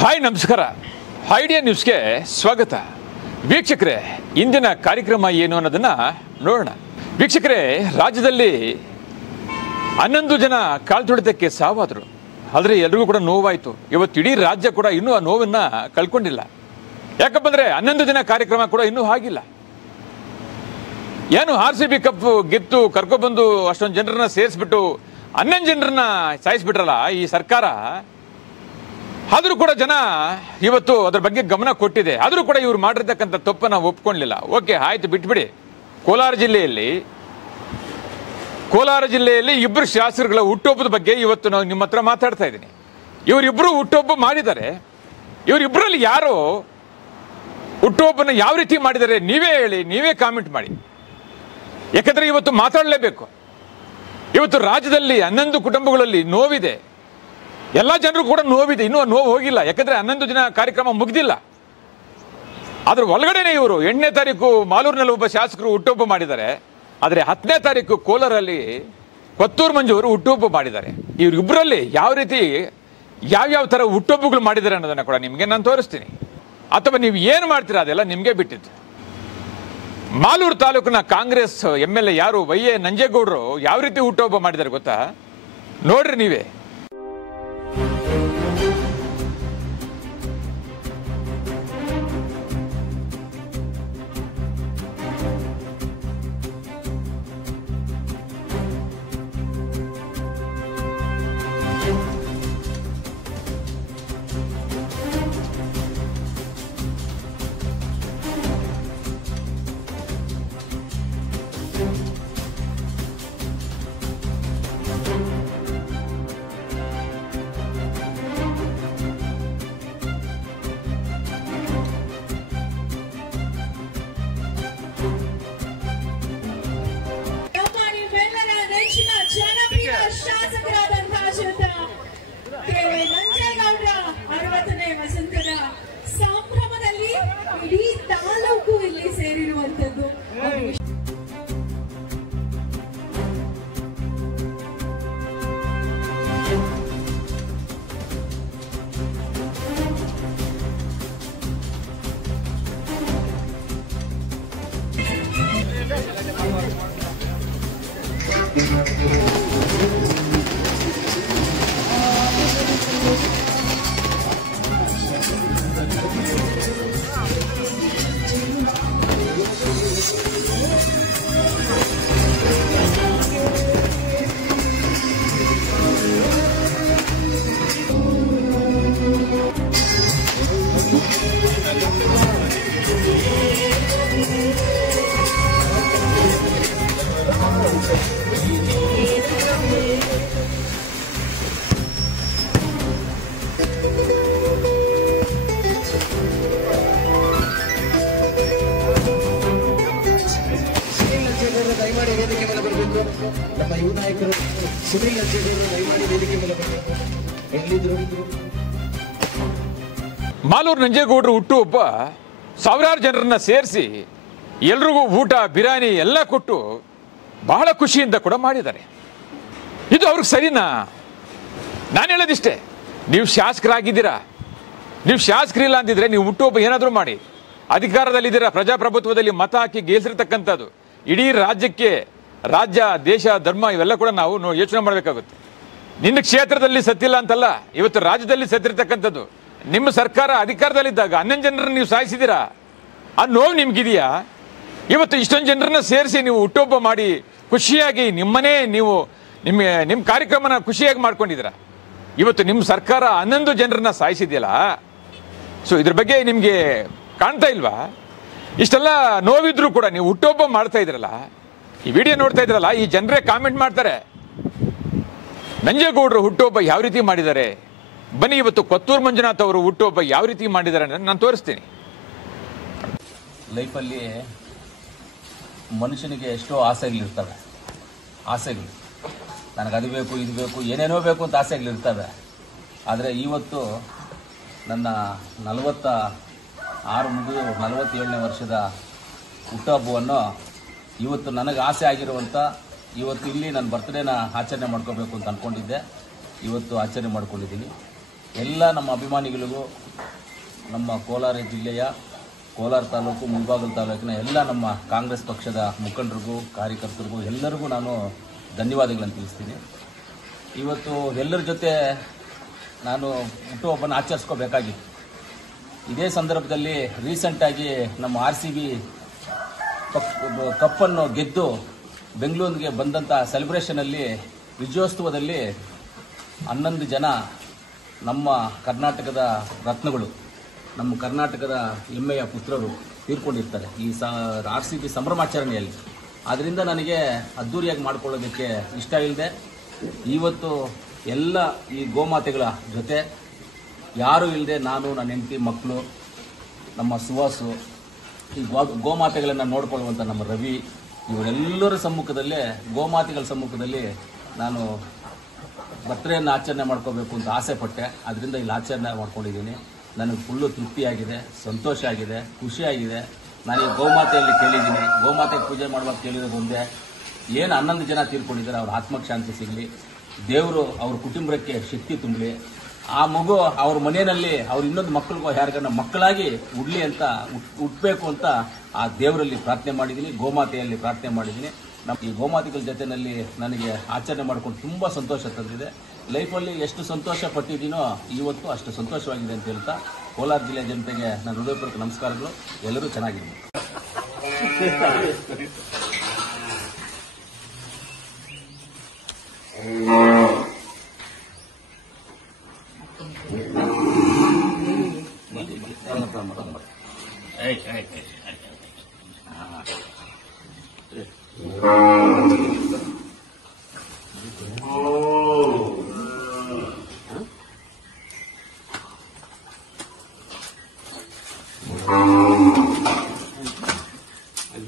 Hi ನಮಸ್ಕಾರ. Idea ನ್ಯೂಸ್ಗೆ ಸ್ವಾಗತ. ವೀಕ್ಷಕರೇ, ಇಂದಿನ ಕಾರ್ಯಕ್ರಮ ಏನು ಅನ್ನೋದನ್ನ ನೋಡೋಣ. ವೀಕ್ಷಕರೇ, ರಾಜ್ಯದಲ್ಲಿ 11 ಜನ ಕಾಲ್ತುಳಿತಕ್ಕೆ ಸಾವಾದರು. ಆದರೆ ಎಲ್ರಿಗೂ ಕೂಡ ನೋವಾಯಿತು. ಇವತ್ತು ಇಡೀ ರಾಜ್ಯ ಕೂಡ ಇನ್ನೂ ಆ ನೋವನ್ನು ಕಳ್ಕೊಂಡಿಲ್ಲ. ಯಾಕಂದ್ರೆ 11 ದಿನ ಕಾರ್ಯಕ್ರಮ ಕೂಡ ಇನ್ನೂ ಆಗಿಲ್ಲ. ಏನು RCB ಕಪ್ ಗೆದ್ದು ಕರ್ಕೊಬಂದು ಅಷ್ಟೊಂದು ಜನರನ್ನ ಸೇರಿಸ್ಬಿಟ್ಟು 11 ಜನರನ್ನ ಸಾಯಿಸ್ಬಿಟ್ರಲ್ಲ ಈ ಸರ್ಕಾರ. ಆದರೂ ಕೂಡ ಜನ ಇವತ್ತು ಅದರ ಬಗ್ಗೆ ಗಮನ ಕೊಟ್ಟಿದೆ. ಆದರೂ ಕೂಡ ಇವರು ಮಾಡಿರ್ತಕ್ಕಂಥ ತಪ್ಪನ್ನು ಒಪ್ಕೊಳ್ಳಲಿಲ್ಲ. ಓಕೆ, ಆಯ್ತು, ಬಿಟ್ಬಿಡಿ. ಕೋಲಾರ ಜಿಲ್ಲೆಯಲ್ಲಿ ಇಬ್ಬರು ಶಾಸಕರುಗಳ ಹುಟ್ಟುಹಬ್ಬದ ಬಗ್ಗೆ ಇವತ್ತು ನಾವು ನಿಮ್ಮ ಹತ್ರ ಮಾತಾಡ್ತಾ ಇದ್ದೀನಿ. ಇವರಿಬ್ಬರು ಹುಟ್ಟುಹಬ್ಬ ಮಾಡಿದ್ದಾರೆ. ಇವರಿಬ್ಬರಲ್ಲಿ ಯಾರು ಹುಟ್ಟುಹಬ್ಬನ ಯಾವ ರೀತಿ ಮಾಡಿದ್ದಾರೆ ನೀವೇ ಹೇಳಿ, ನೀವೇ ಕಾಮೆಂಟ್ ಮಾಡಿ. ಯಾಕಂದ್ರೆ ಇವತ್ತು ಮಾತಾಡಲೇಬೇಕು. ಇವತ್ತು ರಾಜ್ಯದಲ್ಲಿ 11 ಕುಟುಂಬಗಳಲ್ಲಿ ನೋವಿದೆ. ಎಲ್ಲ ಜನರು ಕೂಡ ನೋವಿದೆ. ಇನ್ನೂ ನೋವು ಹೋಗಿಲ್ಲ. ಯಾಕಂದ್ರೆ 11 ದಿನ ಕಾರ್ಯಕ್ರಮ ಮುಗ್ದಿಲ್ಲ. ಅದ್ರ ಒಳಗಡೆನೆ ಇವರು 8ನೇ ತಾರೀಕು ಮಾಲೂರಿನಲ್ಲಿ ಒಬ್ಬ ಶಾಸಕರು ಹುಟ್ಟುಹಬ್ಬ ಮಾಡಿದ್ದಾರೆ. ಆದರೆ 10ನೇ ತಾರೀಕು ಕೋಲಾರಲ್ಲಿ ಕೊತ್ತೂರು ಮಂಜು ಅವರು ಹುಟ್ಟುಹಬ್ಬ ಮಾಡಿದ್ದಾರೆ. ಇವರಿಬ್ಬರಲ್ಲಿ ಯಾವ್ಯಾವ ಥರ ಹುಟ್ಟುಹಬ್ಬಗಳು ಮಾಡಿದ್ದಾರೆ ಅನ್ನೋದನ್ನ ಕೂಡ ನಿಮಗೆ ನಾನು ತೋರಿಸ್ತೀನಿ. ಅಥವಾ ನೀವು ಏನು ಮಾಡ್ತೀರಾ ಅದೆಲ್ಲ ನಿಮಗೆ ಬಿಟ್ಟಿದ್ದು. ಮಾಲೂರು ತಾಲೂಕಿನ ಕಾಂಗ್ರೆಸ್ MLA ಯಾರು ವೈ.ಎ. ನಂಜೇಗೌಡರು ಯಾವ ರೀತಿ ಹುಟ್ಟುಹಬ್ಬ ಮಾಡಿದ್ದಾರೆ ಗೊತ್ತಾ? ನೋಡ್ರಿ ನೀವೇ. ಶಾಸಕರಾದಂತಹ ಶ್ರೀಯುತ ಕೆ.ವೈ. ನಂಜೇಗೌಡರ 60ನೇ ವಸಂತದ ಸಂಭ್ರಮದಲ್ಲಿ ಇಡೀ ತಾಲೂಕು ಇಲ್ಲಿ ಸೇರಿರುವಂತದ್ದು. ದಯಮಾಡಿ ವೇದಿಕೆ ಮೇಲೆ ಬರಬೇಕು. ನಮ್ಮ ಯುವ ನಾಯಕರು ಸುನೀಲ್ ನಂಜೇಗೌಡರು ದಯಮಾಡಿ ವೇದಿಕೆ ಮೇಲೆ ಬರಬೇಕು. ಎಲ್ಲಿದ್ರು ಮಾಲೂರು ನಂಜೇಗೌಡರು ಹುಟ್ಟುಹಬ್ಬ ಸಾವಿರಾರು ಜನರನ್ನ ಸೇರಿಸಿ ಎಲ್ರಿಗೂ ಊಟ ಬಿರಿಯಾನಿ ಎಲ್ಲ ಕೊಟ್ಟು ಬಹಳ ಖುಷಿಯಿಂದ ಕೂಡ ಮಾಡಿದ್ದಾರೆ. ಇದು ಅವ್ರಿಗೆ ಸರಿನಾ? ನಾನು ಹೇಳೋದಿಷ್ಟೇ, ನೀವು ಶಾಸಕರಾಗಿದ್ದೀರಾ. ನೀವು ಶಾಸಕರಿಲ್ಲ ಅಂದಿದ್ರೆ ನೀವು ಹುಟ್ಟುಹಬ್ಬ ಏನಾದರೂ ಮಾಡಿ. ಅಧಿಕಾರದಲ್ಲಿದ್ದೀರಾ, ಪ್ರಜಾಪ್ರಭುತ್ವದಲ್ಲಿ ಮತ ಹಾಕಿ ಗೆಲ್ಲಿಸಿರ್ತಕ್ಕಂಥದ್ದು. ಇಡೀ ರಾಜ್ಯಕ್ಕೆ ರಾಜ್ಯ, ದೇಶ, ಧರ್ಮ ಇವೆಲ್ಲ ಕೂಡ ನಾವು ಯೋಚನೆ ಮಾಡಬೇಕಾಗುತ್ತೆ. ನಿನ್ನ ಕ್ಷೇತ್ರದಲ್ಲಿ ಸತ್ತಿಲ್ಲ ಅಂತಲ್ಲ, ಇವತ್ತು ರಾಜ್ಯದಲ್ಲಿ ಸತ್ತಿರ್ತಕ್ಕಂಥದ್ದು. ನಿಮ್ಮ ಸರ್ಕಾರ ಅಧಿಕಾರದಲ್ಲಿದ್ದಾಗ 11 ಜನರನ್ನು ನೀವು ಸಾಯಿಸಿದ್ದೀರಾ. ಆ ನೋವು ನಿಮ್ಗಿದೆಯಾ? ಇವತ್ತು ಇಷ್ಟೊಂದು ಜನರನ್ನ ಸೇರಿಸಿ ನೀವು ಹುಟ್ಟುಹಬ್ಬ ಮಾಡಿ ಖುಷಿಯಾಗಿ ನಿಮ್ಮ ಕಾರ್ಯಕ್ರಮನ ಖುಷಿಯಾಗಿ ಮಾಡ್ಕೊಂಡಿದ್ದೀರಾ. ಇವತ್ತು ನಿಮ್ಮ ಸರ್ಕಾರ 11 ಜನರನ್ನ ಸಾಯಿಸಿದೆಯಲ್ಲ. ಸೊ ಇದ್ರ ಬಗ್ಗೆ ನಿಮಗೆ ಕಾಣ್ತಾ ಇಲ್ವಾ? ಇಷ್ಟೆಲ್ಲ ನೋವಿದ್ರು ಕೂಡ ನೀವು ಹುಟ್ಟುಹಬ್ಬ ಮಾಡ್ತಾ ಇದ್ರಲ್ಲ, ಈ ವಿಡಿಯೋ ನೋಡ್ತಾ ಇದ್ರಲ್ಲ, ಈ ಜನರೇ ಕಾಮೆಂಟ್ ಮಾಡ್ತಾರೆ ನಂಜೇಗೌಡರು ಹುಟ್ಟುಹಬ್ಬ ಯಾವ ರೀತಿ ಮಾಡಿದ್ದಾರೆ. ಬನ್ನಿ, ಇವತ್ತು ಕೊತ್ತೂರು ಮಂಜುನಾಥ್ ಅವರು ಹುಟ್ಟುಹಬ್ಬ ಯಾವ ರೀತಿ ಮಾಡಿದ್ದಾರೆ ಅಂತ ನಾನು ತೋರಿಸ್ತೀನಿ. ಲೈಫಲ್ಲಿ ಮನುಷ್ಯನಿಗೆ ಎಷ್ಟೋ ಆಸೆಗಳಿರ್ತವೆ. ಆಸೆಗಳು, ನನಗದು ಬೇಕು, ಇದು ಬೇಕು, ಏನೇನೋ ಬೇಕು ಅಂತ ಆಸೆಗಳಿರ್ತವೆ. ಆದರೆ ಇವತ್ತು ನನ್ನ 46 ಮುಗಿದು 47ನೇ ವರ್ಷದ ಹುಟ್ಟುಹಬ್ಬವನ್ನು ಇವತ್ತು ನನಗೆ ಆಸೆ ಆಗಿರುವಂಥ ಇವತ್ತು ಇಲ್ಲಿ ನನ್ನ ಬರ್ತ್ಡೇನ ಆಚರಣೆ ಮಾಡ್ಕೋಬೇಕು ಅಂತ ಅಂದ್ಕೊಂಡಿದ್ದೆ. ಇವತ್ತು ಆಚರಣೆ ಮಾಡ್ಕೊಂಡಿದ್ದೀನಿ. ಎಲ್ಲ ನಮ್ಮ ಅಭಿಮಾನಿಗಳಿಗೂ, ನಮ್ಮ ಕೋಲಾರ ಜಿಲ್ಲೆಯ ಕೋಲಾರ ತಾಲೂಕು, ಮುಳಬಾಗಿಲು ತಾಲೂಕಿನ ಎಲ್ಲ ನಮ್ಮ ಕಾಂಗ್ರೆಸ್ ಪಕ್ಷದ ಮುಖಂಡರಿಗೂ, ಕಾರ್ಯಕರ್ತರಿಗೂ ಎಲ್ಲರಿಗೂ ನಾನು ಧನ್ಯವಾದಗಳನ್ನು ತಿಳಿಸ್ತೀನಿ. ಇವತ್ತು ಎಲ್ಲರ ಜೊತೆ ನಾನು ಹುಟ್ಟುಹಬ್ಬನ ಆಚರಿಸ್ಕೋಬೇಕಾಗಿತ್ತು. ಇದೇ ಸಂದರ್ಭದಲ್ಲಿ ರೀಸೆಂಟಾಗಿ ನಮ್ಮ RCB ಕಪ್ಪನ್ನು ಗೆದ್ದು ಬೆಂಗಳೂರಿಗೆ ಬಂದಂಥ ಸೆಲೆಬ್ರೇಷನಲ್ಲಿ, ವಿಜಯೋತ್ಸವದಲ್ಲಿ 11 ಜನ ನಮ್ಮ ಕರ್ನಾಟಕದ ರತ್ನಗಳು, ನಮ್ಮ ಕರ್ನಾಟಕದ ಹೆಮ್ಮೆಯ ಪುತ್ರರು ತೀರ್ಕೊಂಡಿರ್ತಾರೆ ಈ RCB ಸಂಭ್ರಮಾಚರಣೆಯಲ್ಲಿ. ಆದ್ದರಿಂದ ನನಗೆ ಅದ್ಧೂರಿಯಾಗಿ ಮಾಡ್ಕೊಳ್ಳೋದಕ್ಕೆ ಇಷ್ಟ ಇಲ್ಲದೆ ಇವತ್ತು ಎಲ್ಲ ಈ ಗೋಮಾತೆಗಳ ಜೊತೆ ಯಾರೂ ಇಲ್ಲದೆ ನಾನು, ನನ್ನ ಹೆಂಡತಿ, ಮಕ್ಕಳು, ನಮ್ಮ ಸುವಾಸು, ಈ ಗೋಮಾತೆಗಳನ್ನು ನೋಡ್ಕೊಳ್ಳುವಂಥ ನಮ್ಮ ರವಿ, ಇವರೆಲ್ಲರ ಸಮ್ಮುಖದಲ್ಲೇ, ಗೋಮಾತೆಗಳ ಸಮ್ಮುಖದಲ್ಲಿ ನಾನು ಬರ್ತ್ಡೇಯನ್ನು ಆಚರಣೆ ಮಾಡ್ಕೋಬೇಕು ಅಂತ ಆಸೆ ಪಟ್ಟೆ. ಅದರಿಂದ ಇಲ್ಲಿ ಆಚರಣೆ ಮಾಡ್ಕೊಂಡಿದ್ದೀನಿ. ನನಗೆ ಫುಲ್ಲು ತೃಪ್ತಿಯಾಗಿದೆ, ಸಂತೋಷ ಆಗಿದೆ, ಖುಷಿಯಾಗಿದೆ. ನಾನು ಈ ಗೋಮಾತೆಯಲ್ಲಿ ಕೇಳಿದ್ದೀನಿ, ಗೋಮಾತೆಗೆ ಪೂಜೆ ಮಾಡುವಾಗ ಕೇಳಿರೋದು ಒಂದೇ, ಏನು 11 ಜನ ತೀರ್ಕೊಂಡಿದ್ದಾರೆ ಅವ್ರ ಆತ್ಮಕ್ಕೆ ಶಾಂತಿ ಸಿಗಲಿ, ದೇವರು ಅವ್ರ ಕುಟುಂಬಕ್ಕೆ ಶಕ್ತಿ ತುಂಬಲಿ, ಆ ಮಗು ಅವ್ರ ಮನೆಯಲ್ಲಿ ಅವ್ರ ಇನ್ನೊಂದು ಮಕ್ಕಳಿಗೋ ಯಾರಿಗನ್ನ ಮಕ್ಕಳಾಗಿ ಉಡ್ಲಿ ಅಂತ ಹುಟ್ಟಬೇಕು ಅಂತ ಆ ದೇವರಲ್ಲಿ ಪ್ರಾರ್ಥನೆ ಮಾಡಿದ್ದೀನಿ, ಗೋಮಾತೆಯಲ್ಲಿ ಪ್ರಾರ್ಥನೆ ಮಾಡಿದ್ದೀನಿ. ಈ ಗೋಮಾತೆಗಳ ಜೊತೆಯಲ್ಲಿ ನನಗೆ ಆಚರಣೆ ಮಾಡ್ಕೊಂಡು ತುಂಬ ಸಂತೋಷ ತಂದಿದೆ. ಲೈಫಲ್ಲಿ ಎಷ್ಟು ಸಂತೋಷ ಪಟ್ಟಿದ್ದೀನೋ ಇವತ್ತು ಅಷ್ಟು ಸಂತೋಷವಾಗಿದೆ ಅಂತ ಹೇಳ್ತಾ ಕೋಲಾರ ಜಿಲ್ಲೆ ಜನತೆಗೆ ನನ್ನ ಹೃದಯಪೂರ್ವಕ ನಮಸ್ಕಾರಗಳು. ಎಲ್ಲರೂ ಚೆನ್ನಾಗಿದ್ದೀನಿ.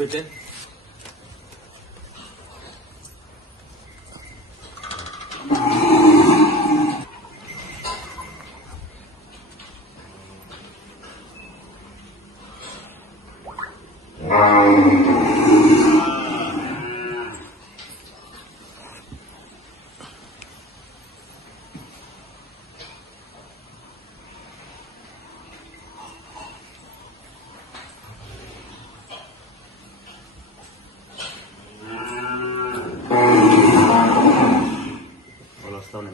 ಬಿಟ್ಟೆ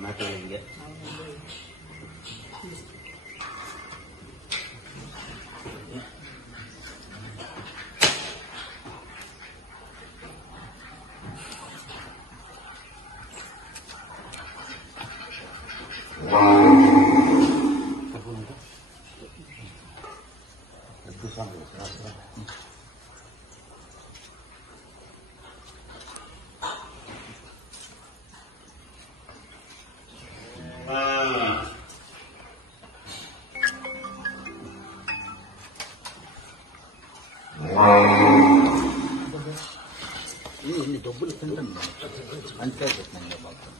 ಮ್ಯಾಟರಿಂಗ್ಗೆ ಇಲ್ಲಿ ಡಬ್ಬಲ್ ತಿಂತಾನೆ ಅಂತ ನನಗೆ ಬಾಬು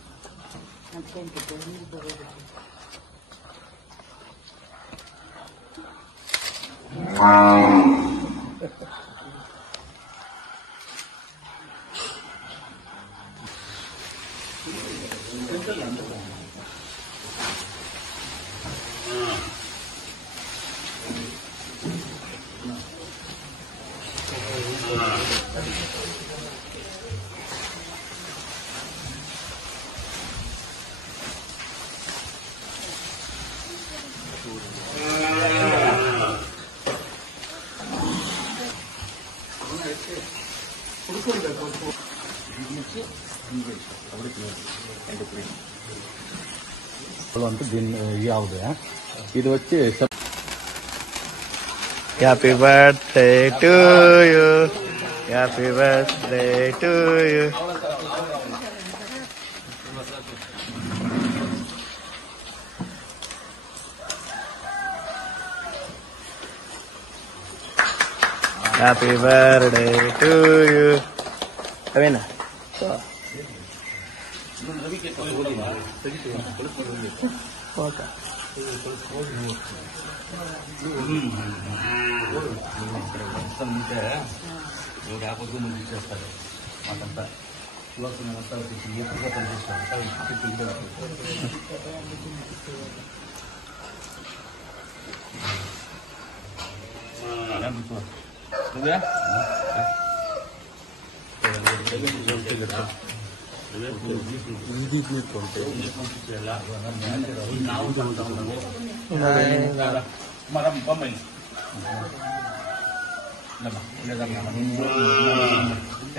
ಅಂತ ಯಾವುದು ಇದು వచ్చి happy birthday to you happy birthday to you happy birthday to you అవేనా ఓకే ఉంటే ఇవి ఆపద్దు మంచి చేస్తారు మాకంతా ఎప్పుడు పనిచేస్తారు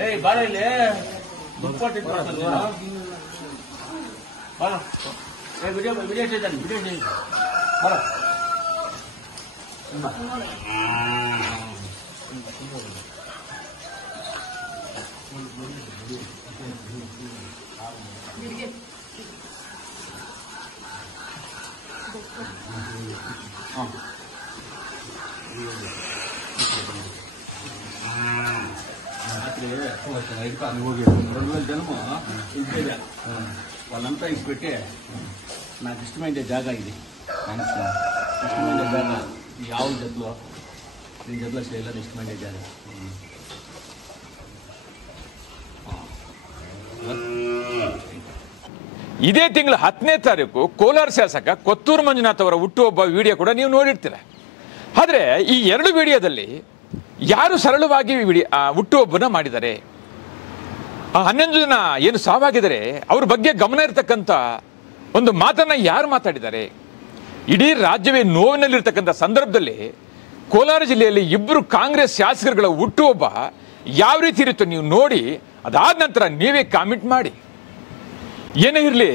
ಏಯ್ ಬಾಳ ಇಲ್ಲಿ ಇಂಪಾರ್ಟೆಂಟ್ ಬಾಳ ವಿಡಿಯೋ ಬಾಳ జనము ఇంకేదా వాళ్ళంతా ఇచ్చిపెట్టి నాకు ఇష్టమైన జాగా ఇది ఇష్టమైన జాగా ఈ ఆవుల జతలో ఈ జతలో చేయలేదు ఇష్టమైన జాగా ಇದೇ ತಿಂಗಳ 10ನೇ ತಾರೀಕು ಕೋಲಾರ ಶಾಸಕ ಕೊತ್ತೂರು ಮಂಜುನಾಥ್ ಅವರ ಹುಟ್ಟುಹಬ್ಬ ವಿಡಿಯೋ ಕೂಡ ನೀವು ನೋಡಿರ್ತೀರ. ಆದರೆ ಈ ಎರಡು ವಿಡಿಯೋದಲ್ಲಿ ಯಾರು ಸರಳವಾಗಿ ಹುಟ್ಟುಹಬ್ಬನ ಮಾಡಿದ್ದಾರೆ, ಆ 11 ಜನ ಏನು ಸಾವಾಗಿದ್ದಾರೆ ಅವ್ರ ಬಗ್ಗೆ ಗಮನ ಇರತಕ್ಕಂಥ ಒಂದು ಮಾತನ್ನ ಯಾರು ಮಾತಾಡಿದ್ದಾರೆ? ಇಡೀ ರಾಜ್ಯವೇ ನೋವಿನಲ್ಲಿರ್ತಕ್ಕಂಥ ಸಂದರ್ಭದಲ್ಲಿ ಕೋಲಾರ ಜಿಲ್ಲೆಯಲ್ಲಿ 2 ಕಾಂಗ್ರೆಸ್ ಶಾಸಕರುಗಳ ಹುಟ್ಟುಹಬ್ಬ ಯಾವ ರೀತಿ ಇರುತ್ತೋ ನೀವು ನೋಡಿ, ಅದಾದ ನಂತರ ನೀವೇ ಕಾಮೆಂಟ್ ಮಾಡಿ. ಏನೇ ಇರಲಿ,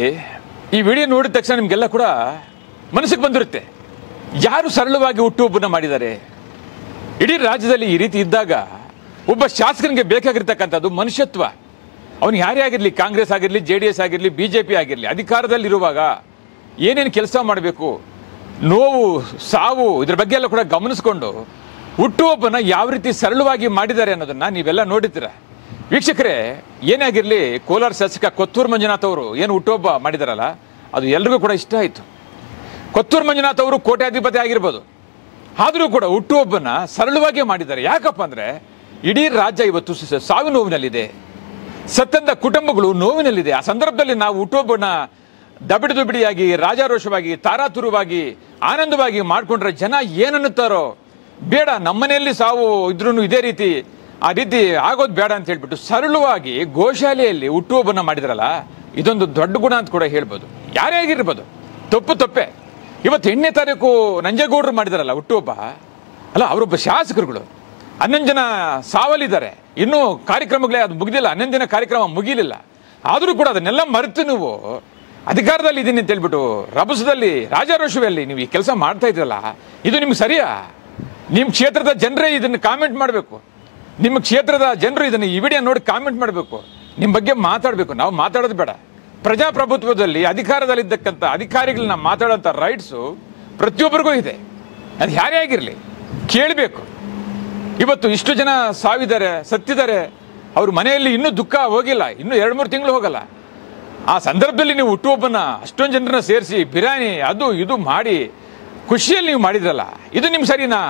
ಈ ವಿಡಿಯೋ ನೋಡಿದ ತಕ್ಷಣ ನಿಮಗೆಲ್ಲ ಕೂಡ ಮನಸ್ಸಿಗೆ ಬಂದಿರುತ್ತೆ, ಯಾರು ಸರಳವಾಗಿ ಹುಟ್ಟುಹಬ್ಬನ ಮಾಡಿದ್ದಾರೆ. ಇಡೀ ರಾಜ್ಯದಲ್ಲಿ ಈ ರೀತಿ ಇದ್ದಾಗ ಒಬ್ಬ ಶಾಸಕನಿಗೆ ಬೇಕಾಗಿರ್ತಕ್ಕಂಥದ್ದು ಮನುಷ್ಯತ್ವ. ಅವನು ಯಾರೇ ಆಗಿರಲಿ, ಕಾಂಗ್ರೆಸ್ ಆಗಿರಲಿ, JDS ಆಗಿರಲಿ, BJP ಆಗಿರಲಿ, ಅಧಿಕಾರದಲ್ಲಿರುವಾಗ ಏನೇನು ಕೆಲಸ ಮಾಡಬೇಕು, ನೋವು ಸಾವು ಇದ್ರ ಬಗ್ಗೆ ಎಲ್ಲ ಕೂಡ ಗಮನಿಸ್ಕೊಂಡು ಹುಟ್ಟುಹಬ್ಬನ ಯಾವ ರೀತಿ ಸರಳವಾಗಿ ಮಾಡಿದ್ದಾರೆ ಅನ್ನೋದನ್ನ ನೀವೆಲ್ಲ ನೋಡಿದ್ದೀರ. ವೀಕ್ಷಕರೇ, ಏನೇ ಆಗಿರಲಿ, ಕೋಲಾರ ಶಾಸಕ ಕೊತ್ತೂರು ಮಂಜುನಾಥ್ ಅವರು ಏನು ಹುಟ್ಟುಹಬ್ಬ ಮಾಡಿದಾರಲ್ಲ, ಅದು ಎಲ್ರಿಗೂ ಕೂಡ ಇಷ್ಟ ಆಯಿತು. ಕೊತ್ತೂರು ಮಂಜುನಾಥ್ ಅವರು ಕೋಟ್ಯಾಧಿಪತಿ ಆಗಿರ್ಬೋದು, ಆದರೂ ಕೂಡ ಹುಟ್ಟುಹಬ್ಬನ ಸರಳವಾಗಿ ಮಾಡಿದ್ದಾರೆ. ಯಾಕಪ್ಪ ಅಂದರೆ ಇಡೀ ರಾಜ್ಯ ಇವತ್ತು ಸಾವಿನ ನೋವಿನಲ್ಲಿದೆ, ಸತ್ತಂತ ಕುಟುಂಬಗಳು ನೋವಿನಲ್ಲಿದೆ. ಆ ಸಂದರ್ಭದಲ್ಲಿ ನಾವು ಹುಟ್ಟುಹಬ್ಬನ ದಬಿಡಿಯಾಗಿ, ರಾಜಾರೋಷವಾಗಿ, ತಾರಾತುರವಾಗಿ, ಆನಂದವಾಗಿ ಮಾಡಿಕೊಂಡ್ರೆ ಜನ ಏನನ್ನುತ್ತಾರೋ, ಬೇಡ ನಮ್ಮನೆಯಲ್ಲಿ ಸಾವು ಇದ್ರೂ ಇದೇ ರೀತಿ, ಆ ರೀತಿ ಆಗೋದು ಬೇಡ ಅಂತ ಹೇಳ್ಬಿಟ್ಟು ಸರಳವಾಗಿ ಗೋಶಾಲೆಯಲ್ಲಿ ಹುಟ್ಟುಹಬ್ಬನ ಮಾಡಿದ್ರಲ್ಲ, ಇದೊಂದು ದೊಡ್ಡ ಗುಣ ಅಂತ ಕೂಡ ಹೇಳ್ಬೋದು. ಯಾರೇ ಆಗಿರ್ಬೋದು, ತಪ್ಪೆ. ಇವತ್ತು 8ನೇ ತಾರೀಕು ನಂಜೇಗೌಡರು ಮಾಡಿದಾರಲ್ಲ ಹುಟ್ಟುಹಬ್ಬ, ಅಲ್ಲ ಅವರೊಬ್ಬ ಶಾಸಕರುಗಳು 11 ಜನ ಸಾವಲ್ಲಿದ್ದಾರೆ, ಇನ್ನೂ ಕಾರ್ಯಕ್ರಮಗಳೇ ಅದು ಮುಗಿದಿಲ್ಲ, 11 ದಿನ ಕಾರ್ಯಕ್ರಮ ಮುಗಿಲಿಲ್ಲ. ಆದರೂ ಕೂಡ ಅದನ್ನೆಲ್ಲ ಮರೆತು ನೀವು ಅಧಿಕಾರದಲ್ಲಿ ಇದ್ದೀನಿ ಅಂತ ಹೇಳ್ಬಿಟ್ಟು ರಭಸದಲ್ಲಿ, ರಾಜಾರೋಷದಲ್ಲಿ ನೀವು ಈ ಕೆಲಸ ಮಾಡ್ತಾ ಇದ್ರಲ್ಲ, ಇದು ನಿಮ್ಗೆ ಸರಿಯಾ? ನಿಮ್ಮ ಕ್ಷೇತ್ರದ ಜನರೇ ಇದನ್ನು ಕಾಮೆಂಟ್ ಮಾಡಬೇಕು. ನಿಮ್ಮ ಕ್ಷೇತ್ರದ ಜನರು ಇದನ್ನು ಈ ವಿಡಿಯೋ ನೋಡಿ ಕಾಮೆಂಟ್ ಮಾಡಬೇಕು, ನಿಮ್ಮ ಬಗ್ಗೆ ಮಾತಾಡಬೇಕು. ನಾವು ಮಾತಾಡೋದು ಬೇಡ. ಪ್ರಜಾಪ್ರಭುತ್ವದಲ್ಲಿ ಅಧಿಕಾರದಲ್ಲಿದ್ದಕ್ಕಂಥ ಅಧಿಕಾರಿಗಳನ್ನ ಮಾತಾಡೋಂಥ ರೈಟ್ಸು ಪ್ರತಿಯೊಬ್ಬರಿಗೂ ಇದೆ. ಅದು ಯಾರೇ ಆಗಿರಲಿ ಕೇಳಬೇಕು. ಇವತ್ತು ಇಷ್ಟು ಜನ ಸಾವಿದ್ದಾರೆ, ಸತ್ತಿದ್ದಾರೆ, ಅವ್ರ ಮನೆಯಲ್ಲಿ ಇನ್ನೂ ದುಃಖ ಹೋಗಿಲ್ಲ, ಇನ್ನೂ 2-3 ತಿಂಗಳು ಹೋಗಲ್ಲ. ಆ ಸಂದರ್ಭದಲ್ಲಿ ನೀವು ಹುಟ್ಟುಹಬ್ಬನ ಅಷ್ಟೊಂದು ಜನರನ್ನ ಸೇರಿಸಿ ಬಿರಿಯಾನಿ ಅದು ಇದು ಮಾಡಿ ಖುಷಿಯಲ್ಲಿ ನೀವು ಮಾಡಿದ್ರಲ್ಲ, ಇದು ನಿಮ್ಗೆ ಸರಿನಾ?